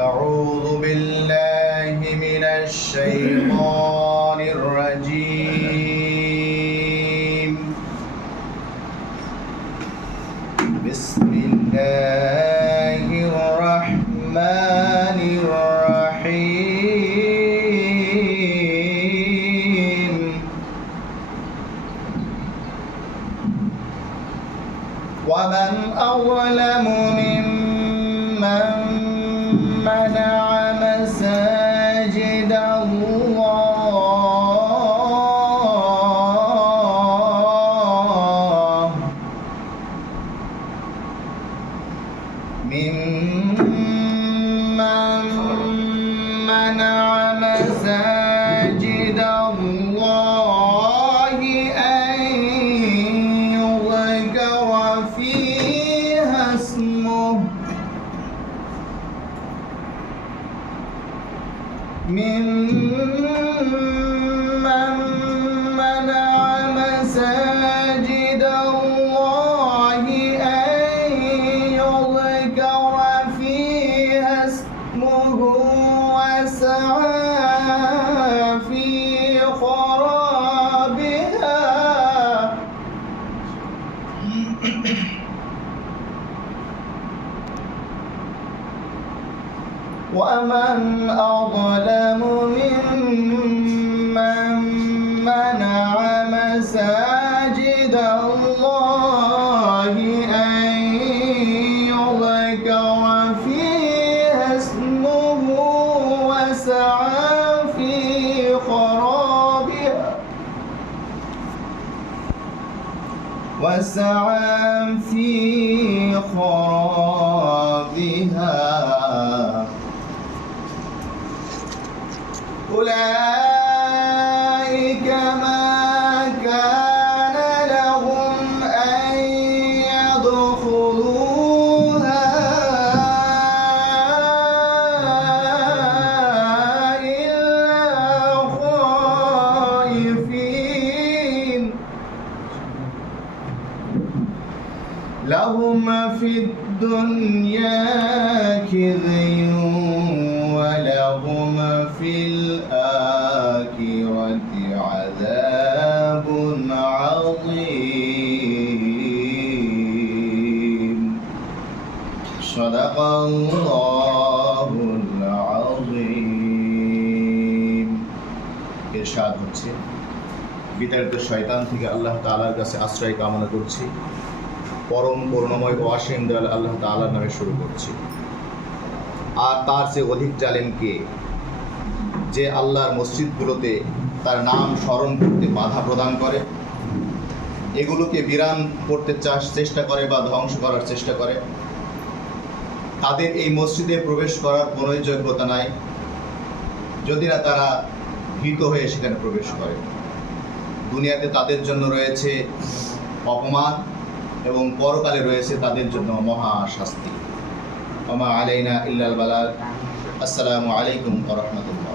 أعوذ بالله من الشيطان الرجيم بسم الله الرحمن الرحيم ومن أظلم ممن منع مساجد الله ممن منع مساجد الله أن يذكر فيها اسمه ممن منع مساجد الله أن يذكر فيها اسمه وسعى في خرابها ومن أظلم ممن منع مساجد الله أن يذكر فيها اسمه وسعى في خرابها أولئك ما كان لهم أن يدخلوها إلا خائفين لهم في الدنيا خزي ولهم في الآخرة عذاب عظيم صدق الله العظيم ইরশাদ হচ্ছে বিতাড়িত শয়তান থেকে আল্লাহ তাআলার কাছে আশ্রয় কামনা করছি পরম করুণাময় ও অসীম দয়াল আল্লাহ তাআলার নামে শুরু করছি আর তার চেয়ে অধিক জালেম কে যে আল্লাহর মসজিদগুলোতে তার নাম স্মরণ করতে বাধা প্রদান করে এগুলোকে বিরান করতে চেষ্টা করে বা ধ্বংস করার চেষ্টা করে তাদের এই মসজিদে প্রবেশ করার কোনো যোগ্যতা নাই যদি না তারা ভীত হয়ে সেখানে প্রবেশ করে দুনিয়াতে তাদের জন্য রয়েছে অপমান এবং পরকালে রয়েছে তাদের জন্য মহা শাস্তি ওমা আলাইনা ইল্লাল বালাগ আসসালামু আলাইকুম ওয়া রাহমাতুল্লাহ।